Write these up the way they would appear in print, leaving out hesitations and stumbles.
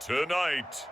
Tonight,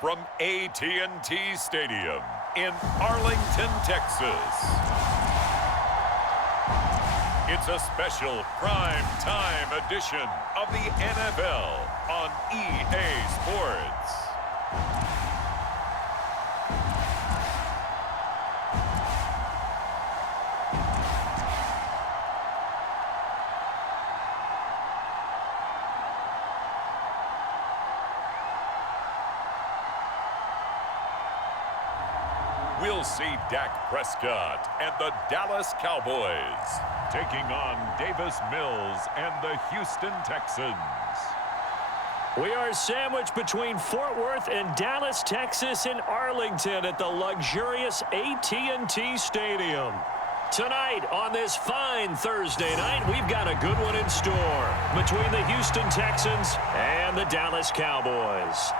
from AT&T Stadium in Arlington, Texas, it's a special prime time edition of the NFL on EA Sports. We'll see Dak Prescott and the Dallas Cowboys taking on Davis Mills and the Houston Texans. We are sandwiched between Fort Worth and Dallas, Texas, and Arlington at the luxurious AT&T Stadium. Tonight, on this fine Thursday night, we've got a good one in store between the Houston Texans and the Dallas Cowboys.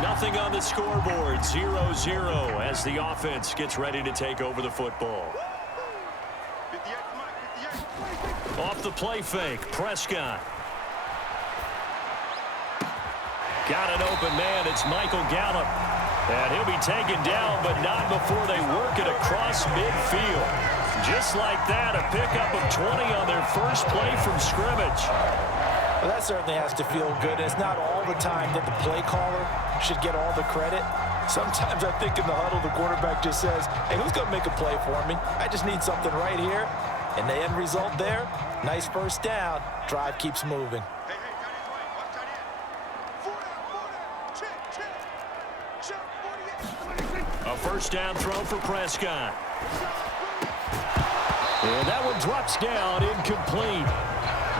Nothing on the scoreboard, 0-0 as the offense gets ready to take over the football. Off the play fake, Prescott. Got an open man, it's Michael Gallup. And he'll be taken down, but not before they work it across midfield. Just like that, a pickup of 20 on their first play from scrimmage. Well, that certainly has to feel good. It's not all the time that the play caller should get all the credit. Sometimes I think in the huddle, the quarterback just says, hey, who's going to make a play for me? I just need something right here. And the end result there, nice first down. Drive keeps moving. A first down throw for Prescott. And that one drops down, incomplete.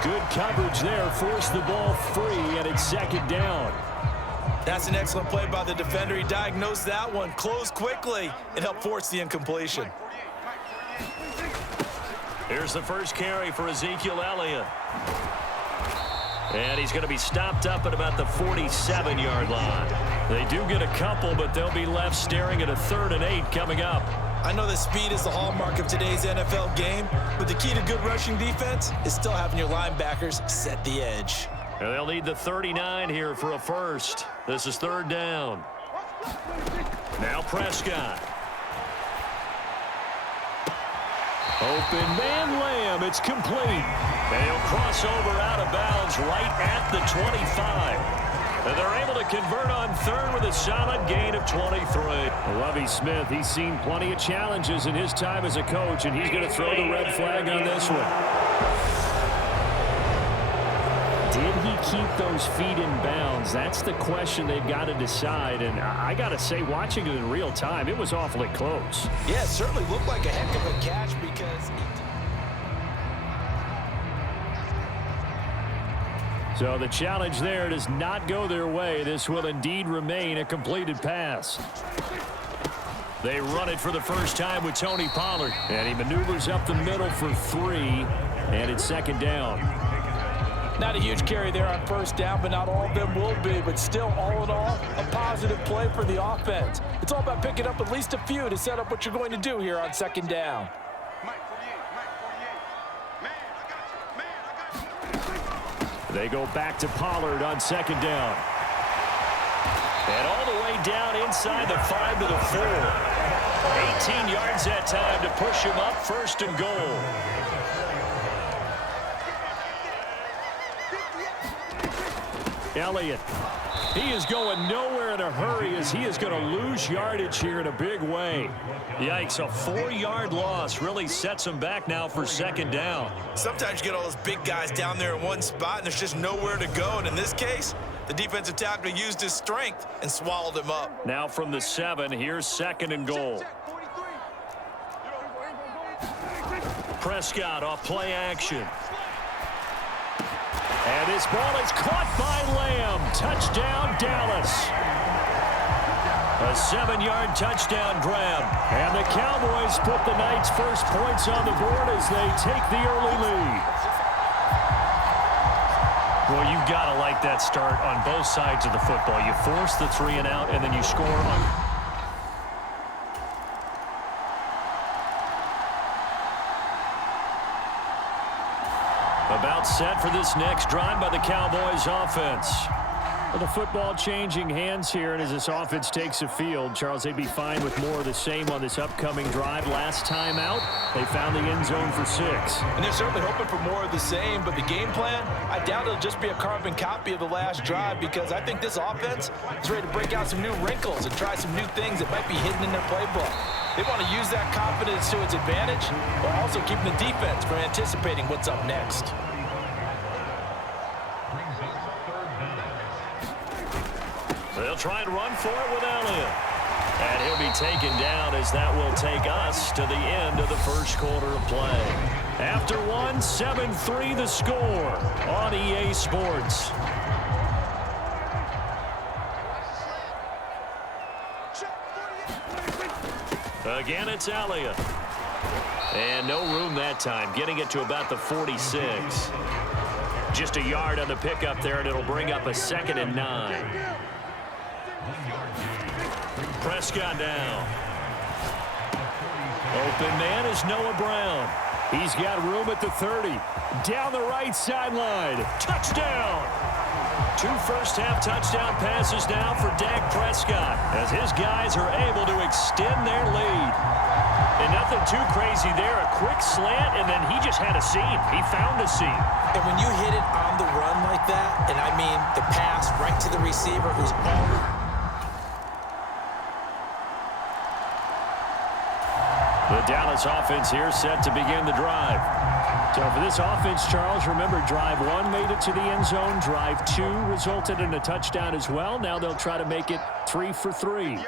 Good coverage there, forced the ball free, and it's second down. That's an excellent play by the defender. He diagnosed that one, closed quickly, and helped force the incompletion. Here's the first carry for Ezekiel Elliott. And he's going to be stopped up at about the 47-yard line. They do get a couple, but they'll be left staring at a 3rd and 8 coming up. I know that speed is the hallmark of today's NFL game, but the key to good rushing defense is still having your linebackers set the edge. And they'll need the 39 here for a first. This is 3rd down. Now Prescott. Open man Lamb. It's complete. And he'll cross over out of bounds right at the 25. And they're able to convert on 3rd with a solid gain of 23. Lovie Smith, he's seen plenty of challenges in his time as a coach, and he's going to throw the red flag on this one. Did he keep those feet in bounds? That's the question they've got to decide. And I got to say, watching it in real time, it was awfully close. Yeah, it certainly looked like a heck of a catch because... So the challenge there does not go their way. This will indeed remain a completed pass. They run it for the first time with Tony Pollard. And he maneuvers up the middle for 3. And it's 2nd down. Not a huge carry there on first down, but not all of them will be. But still, all in all, a positive play for the offense. It's all about picking up at least a few to set up what you're going to do here on 2nd down. They go back to Pollard on 2nd down. And all the way down inside the 5 to the 4. 18 yards that time to push him up 1st and goal. Elliott. He is going nowhere in a hurry as he is going to lose yardage here in a big way. Yikes, a 4-yard loss really sets him back now for 2nd down. Sometimes you get all those big guys down there in one spot and there's just nowhere to go. And in this case, the defensive tackle used his strength and swallowed him up. Now from the 7, here's 2nd and goal. Prescott off play action. And this ball is caught by Lamb. Touchdown, Dallas. A 7-yard touchdown grab. And the Cowboys put the night's first points on the board as they take the early lead. Well, you've got to like that start on both sides of the football. You force the 3 and out, and then you score on. About set for this next drive by the Cowboys offense. Well, the football changing hands here, and as this offense takes the field, Charles, they'd be fine with more of the same on this upcoming drive. Last time out, they found the end zone for 6. And they're certainly hoping for more of the same, but the game plan, I doubt it'll just be a carbon copy of the last drive, because I think this offense is ready to break out some new wrinkles and try some new things that might be hidden in their playbook. They want to use that confidence to its advantage, while also keeping the defense from anticipating what's up next. They'll try and run for it with Elliott. And he'll be taken down as that will take us to the end of the first quarter of play. After 1, 7-3 the score on EA Sports. Again, it's Elliott. And no room that time, getting it to about the 46. Just a yard on the pickup there, and it'll bring up a 2nd and 9. Prescott down. Open man is Noah Brown. He's got room at the 30. Down the right sideline. Touchdown! 2 first-half touchdown passes now for Dak Prescott as his guys are able to extend their lead. And nothing too crazy there. A quick slant, and then he just had a seam. He found a seam. And when you hit it on the run like that, and I mean the pass right to the receiver who's already... The Dallas offense here set to begin the drive. So for this offense, Charles, remember drive 1 made it to the end zone. Drive 2 resulted in a touchdown as well. Now they'll try to make it 3 for 3.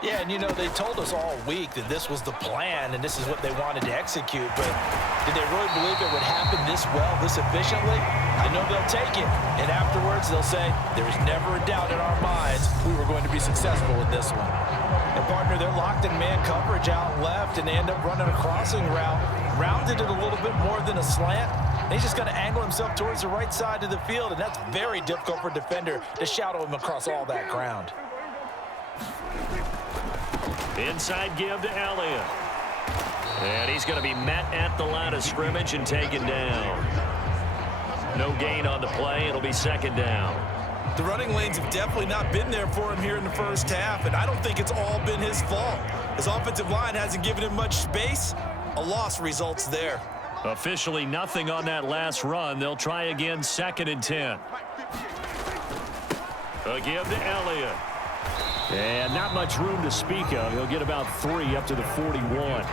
Yeah, and you know, they told us all week that this was the plan and this is what they wanted to execute, but did they really believe it would happen this well, this efficiently? I know they'll take it, and afterwards they'll say, there was never a doubt in our minds we were going to be successful with this one. And partner, they're locked in man coverage out left, and they end up running a crossing route, rounded it a little bit more than a slant. And he's just going to angle himself towards the right side of the field, and that's very difficult for a defender to shadow him across all that ground. Inside give to Elliott. And he's going to be met at the line of scrimmage and taken down. No gain on the play. It'll be 2nd down. The running lanes have definitely not been there for him here in the first half, and I don't think it's all been his fault. His offensive line hasn't given him much space. A loss results there. Officially nothing on that last run. They'll try again, 2nd and 10. A give to Elliott. And not much room to speak of. He'll get about 3 up to the 41.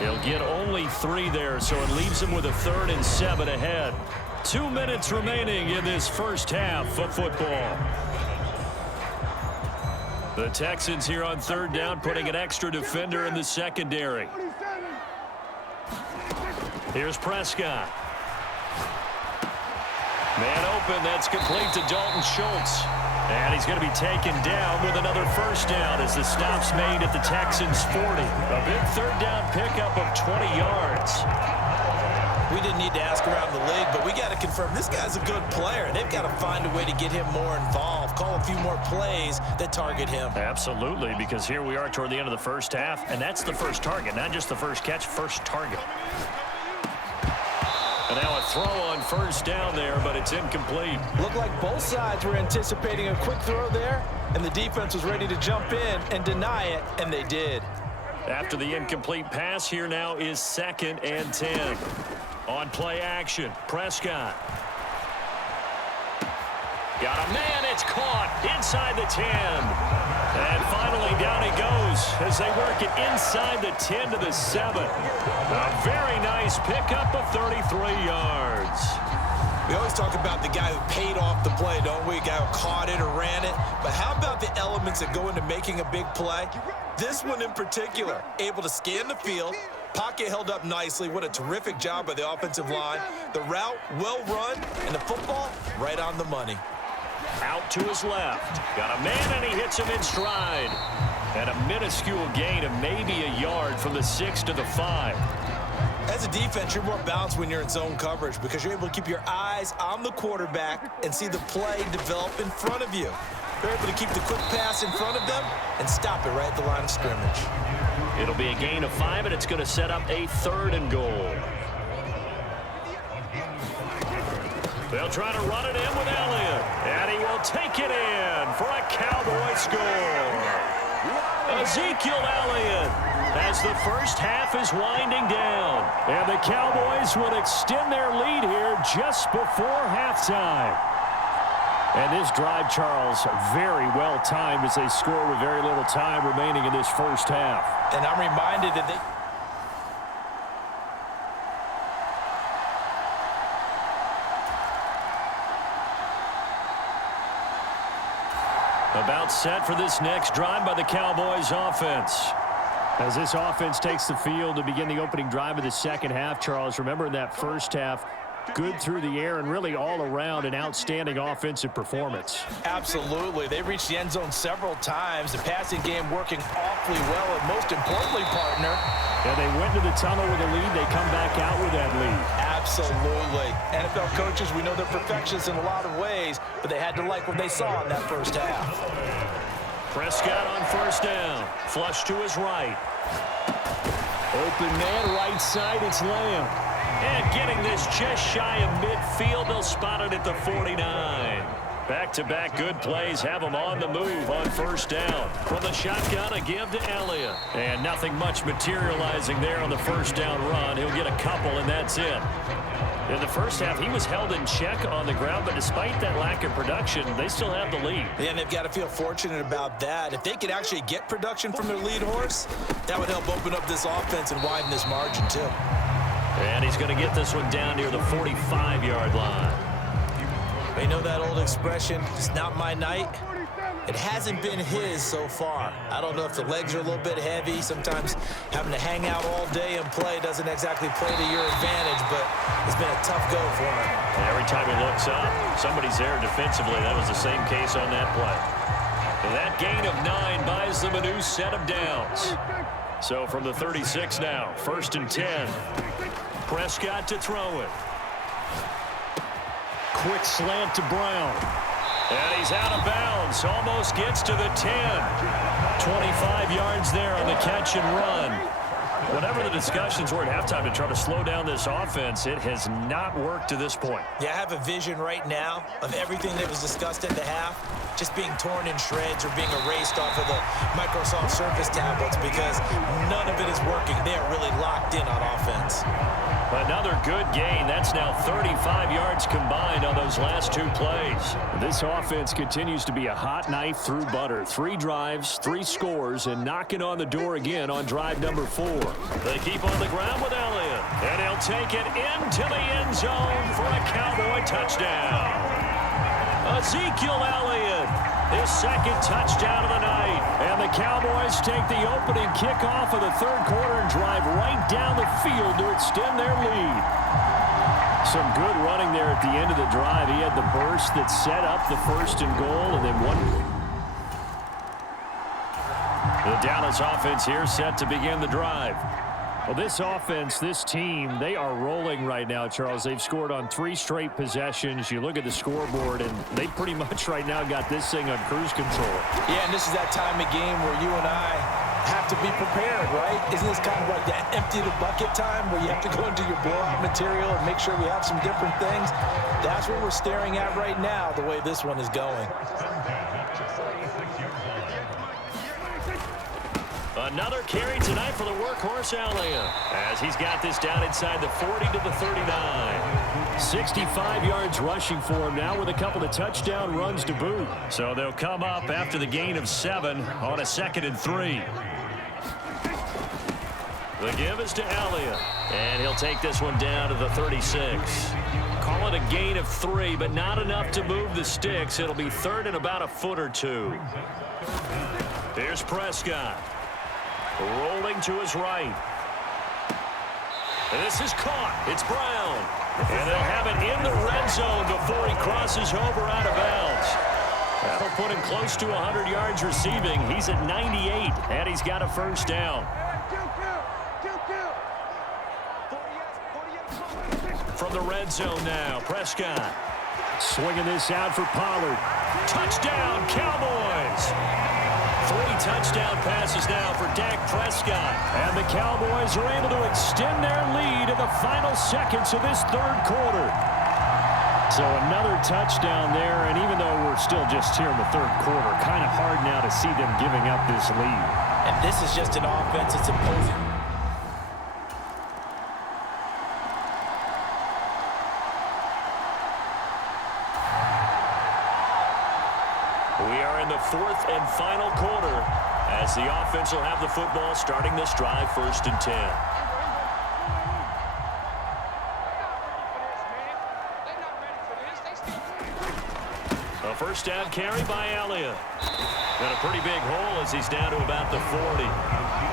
He'll get only 3 there, so it leaves him with a 3rd and 7 ahead. 2 minutes remaining in this first half of football. The Texans here on 3rd down, putting an extra defender in the secondary. Here's Prescott. Man open, that's complete to Dalton Schultz. And he's going to be taken down with another first down as the stop's made at the Texans' 40. A big 3rd down pickup of 20 yards. We didn't need to ask around the league, but we got to confirm this guy's a good player. They've got to find a way to get him more involved, call a few more plays that target him. Absolutely, because here we are toward the end of the first half, and that's the first target, not just the first catch, first target. And now a throw on 1st down there, but it's incomplete. Looked like both sides were anticipating a quick throw there, and the defense was ready to jump in and deny it, and they did. After the incomplete pass, here now is 2nd and 10. On play action, Prescott. Got a man, it's caught inside the 10. And finally down he goes as they work it inside the 10 to the 7. A very nice pickup of 33 yards. We always talk about the guy who paid off the play, don't we? A guy who caught it or ran it. But how about the elements that go into making a big play? This one in particular, able to scan the field, Pocket held up nicely. What a terrific job by the offensive line. The route, well run, and the football right on the money. Out to his left. Got a man, and he hits him in stride. And a minuscule gain of maybe a yard from the 6 to the 5. As a defense, you're more balanced when you're in zone coverage because you're able to keep your eyes on the quarterback and see the play develop in front of you. They're able to keep the quick pass in front of them and stop it right at the line of scrimmage. It'll be a gain of 5, and it's going to set up a 3rd and goal. They'll try to run it in with Elliott, and he will take it in for a Cowboy score. Ezekiel Elliott as the first half is winding down, and the Cowboys will extend their lead here just before halftime. And this drive, Charles, very well timed as they score with very little time remaining in this first half. And I'm reminded that they... About set for this next drive by the Cowboys offense. As this offense takes the field to begin the opening drive of the second half, Charles, remember in that first half, good through the air and really all around an outstanding offensive performance. Absolutely. They reached the end zone several times. The passing game working awfully well, and most importantly, partner. Yeah, they went to the tunnel with a lead. They come back out with that lead. Absolutely. NFL coaches, we know they're perfectionists in a lot of ways, but they had to like what they saw in that first half. Prescott on first down. Flush to his right. Open man, right side, it's Lamb. And getting this just shy of midfield, they'll spot it at the 49. Back-to-back good plays have them on the move on first down. From the shotgun, a give to Elliott. And nothing much materializing there on the first down run. He'll get a couple, and that's it. In the first half, he was held in check on the ground, but despite that lack of production, they still have the lead. Yeah, and they've got to feel fortunate about that. If they could actually get production from their lead horse, that would help open up this offense and widen this margin, too. And he's going to get this one down near the 45-yard line. They know that old expression, it's not my night. It hasn't been his so far. I don't know if the legs are a little bit heavy. Sometimes having to hang out all day and play doesn't exactly play to your advantage, but it's been a tough go for him. And every time he looks up, somebody's there defensively. That was the same case on that play. And that gain of 9 buys them a new set of downs. So from the 36 now, 1st and 10. Prescott to throw it. Quick slant to Brown. And he's out of bounds. Almost gets to the 10. 25 yards there on the catch and run. Whatever the discussions were at halftime to try to slow down this offense, it has not worked to this point. Yeah, I have a vision right now of everything that was discussed at the half just being torn in shreds or being erased off of the Microsoft Surface tablets because none of it is working. They are really locked in on offense. Another good gain. That's now 35 yards combined on those last 2 plays. This offense continues to be a hot knife through butter. 3 drives, 3 scores, and knocking on the door again on drive number 4. They keep on the ground with Elliott, and he'll take it into the end zone for a Cowboy touchdown. Ezekiel Elliott, his 2nd touchdown of the night. And the Cowboys take the opening kickoff of the 3rd quarter and drive right down the field to extend their lead. Some good running there at the end of the drive. He had the burst that set up the 1st and goal, and then one. The Dallas offense here set to begin the drive. Well, this offense, this team, they are rolling right now, Charles. They've scored on 3 straight possessions. You look at the scoreboard, and they pretty much right now got this thing on cruise control. Yeah, and this is that time of game where you and I have to be prepared, right? Isn't this kind of like that empty the bucket time where you have to go into your blowout material and make sure we have some different things? That's what we're staring at right now, the way this one is going. Another carry tonight for the workhorse Elliott, as he's got this down inside the 40 to the 39. 65 yards rushing for him now with a couple of touchdown runs to boot. So they'll come up after the gain of 7 on a 2nd and 3. The give is to Elliott, and he'll take this one down to the 36. Call it a gain of 3, but not enough to move the sticks. It'll be 3rd and about a foot or 2. Here's Prescott. Rolling to his right. And this is caught. It's Brown. And they'll have it in the red zone before he crosses over out of bounds. That'll put him close to 100 yards receiving. He's at 98, and he's got a first down. From the red zone now, Prescott. Swinging this out for Pollard. Touchdown, Cowboys! 3 touchdown passes now for Dak Prescott. And the Cowboys are able to extend their lead in the final seconds of this third quarter. So another touchdown there, and even though we're still just here in the third quarter, kind of hard now to see them giving up this lead. And this is just an offense that's imposing. We are in the fourth and final quarter as the offense will have the football starting this drive, 1st and 10. A first down carry by Elliott. Got a pretty big hole as he's down to about the 40.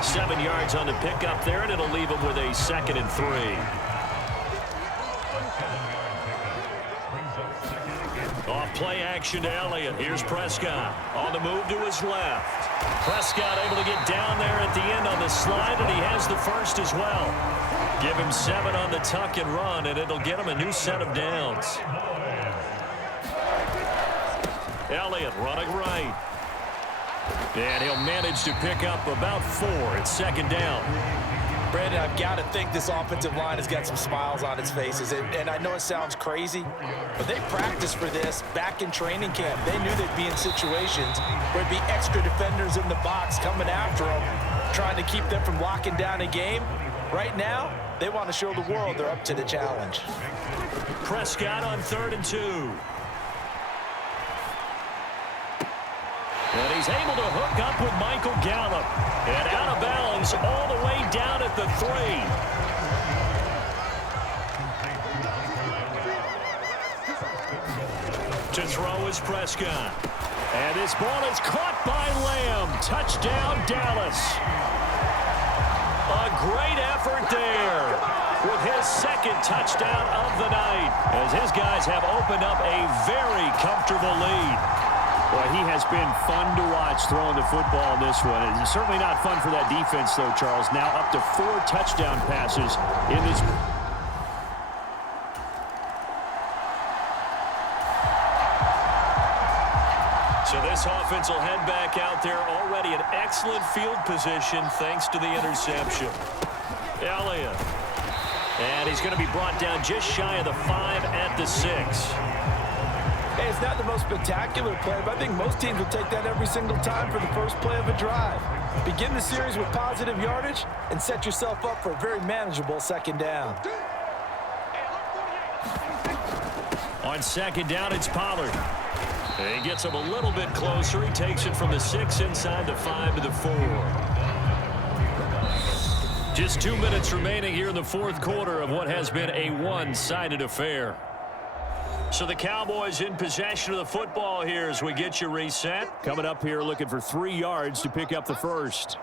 7 yards on the pickup there, and it'll leave him with a 2nd and 3. Off play action to Elliott. Here's Prescott on the move to his left. Prescott able to get down there at the end on the slide, and he has the first as well. Give him 7 on the tuck and run, and it'll get him a new set of downs. Elliott running right. And he'll manage to pick up about 4 at 2nd down. Brandon, I've got to think this offensive line has got some smiles on its faces. And I know it sounds crazy, but they practiced for this back in training camp. They knew they'd be in situations where there'd be extra defenders in the box coming after them, trying to keep them from locking down a game. Right now, they want to show the world they're up to the challenge. Prescott on 3rd and 2. And he's able to hook up with Michael Gallup. And out of bounds all the way down at the 3. To throw is Prescott. And this ball is caught by Lamb. Touchdown, Dallas. A great effort there with his 2nd touchdown of the night, as his guys have opened up a very comfortable lead. Well, he has been fun to watch throwing the football in this one. It's certainly not fun for that defense, though, Charles. Now up to 4 touchdown passes in this. So this offense will head back out there, already in excellent field position thanks to the interception. Elliott. And he's going to be brought down just shy of the 5 at the 6. Hey, it's not the most spectacular play, but I think most teams will take that every single time for the first play of a drive. Begin the series with positive yardage and set yourself up for a very manageable 2nd down. On 2nd down, it's Pollard. And he gets him a little bit closer. He takes it from the 6 inside the 5 to the 4. Just 2 minutes remaining here in the 4th quarter of what has been a one-sided affair. So the Cowboys in possession of the football here as we get you reset. Coming up here looking for 3 yards to pick up the first.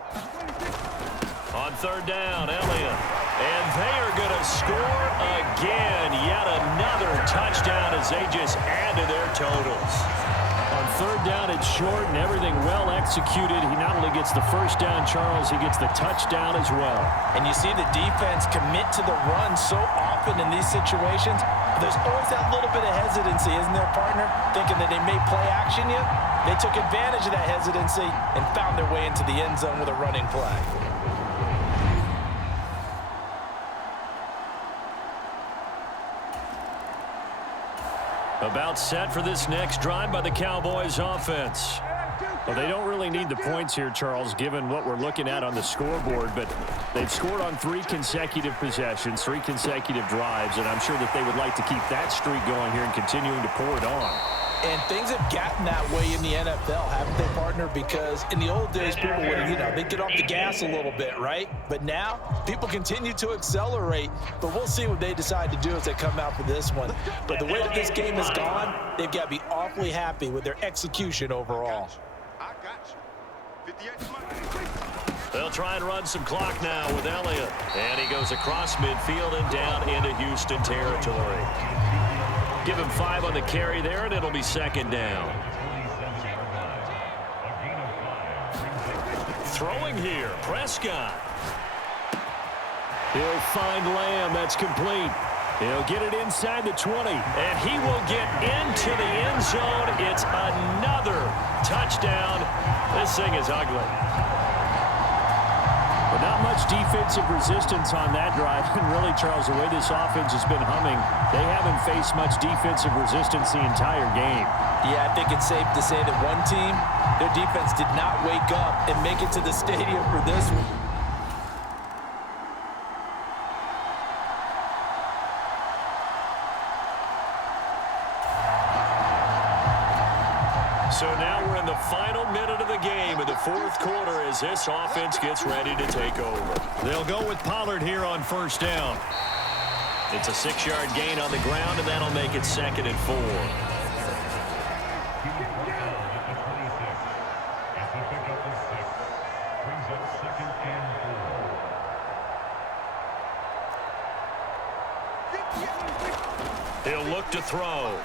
On 3rd down, Elliott. And they are going to score again. Yet another touchdown as they just add to their totals. On 3rd down, it's short and everything well executed. He not only gets the first down, Charles, he gets the touchdown as well. And you see the defense commit to the run so often in these situations. There's always that little bit of hesitancy, isn't there, partner? Thinking that they may play action you. They took advantage of that hesitancy and found their way into the end zone with a running play. About set for this next drive by the Cowboys offense. Well, they don't really need the points here, Charles, given what we're looking at on the scoreboard, but they've scored on 3 consecutive possessions, 3 consecutive drives, and I'm sure that they would like to keep that streak going here and continuing to pour it on. And things have gotten that way in the NFL, haven't they, partner? Because in the old days, people would, they'd get off the gas a little bit, right? But now, people continue to accelerate. But we'll see what they decide to do as they come out for this one. But the way that this game has gone, they've got to be awfully happy with their execution overall. I got you. 58 to my They'll try and run some clock now with Elliott. And he goes across midfield and down into Houston territory. Give him 5 on the carry there, and it'll be second down. Throwing here, Prescott. He'll find Lamb. That's complete. He'll get it inside the 20. And he will get into the end zone. It's another touchdown. This thing is ugly. But not much defensive resistance on that drive. And really, Charles, the way this offense has been humming, they haven't faced much defensive resistance the entire game. Yeah, I think it's safe to say that one team, their defense did not wake up and make it to the stadium for this one. So now we're in the final minute of the game in the fourth quarter as this offense gets ready to take over. They'll go with Pollard here on first down. It's a 6-yard gain on the ground, and that'll make it 2nd and 4. He'll look to throw.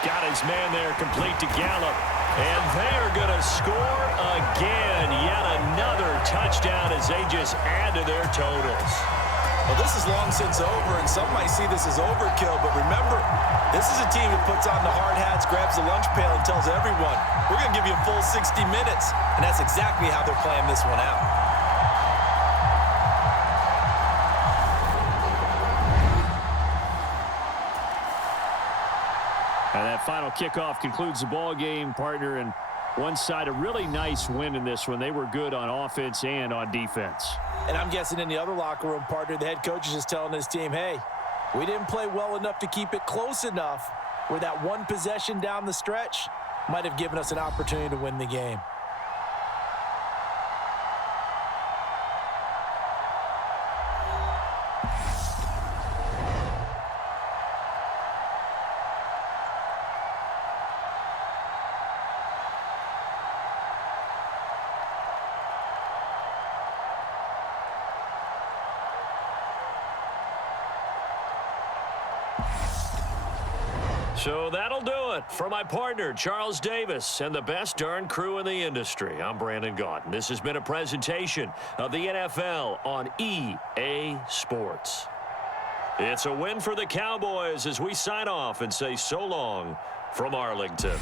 Got his man there, complete to Gallup. And they're going to score again. Yet another touchdown as they just add to their totals. Well, this is long since over, and some might see this as overkill. But remember, this is a team that puts on the hard hats, grabs the lunch pail, and tells everyone, we're going to give you a full 60 minutes. And that's exactly how they're playing this one out. And that final kickoff concludes the ball game, partner. And one side, a really nice win in this one. They were good on offense and on defense. And I'm guessing in the other locker room, partner, the head coach is just telling his team, hey, we didn't play well enough to keep it close enough where that one possession down the stretch might have given us an opportunity to win the game. So that'll do it for my partner, Charles Davis, and the best darn crew in the industry. I'm Brandon Gaudin. This has been a presentation of the NFL on EA Sports. It's a win for the Cowboys as we sign off and say so long from Arlington.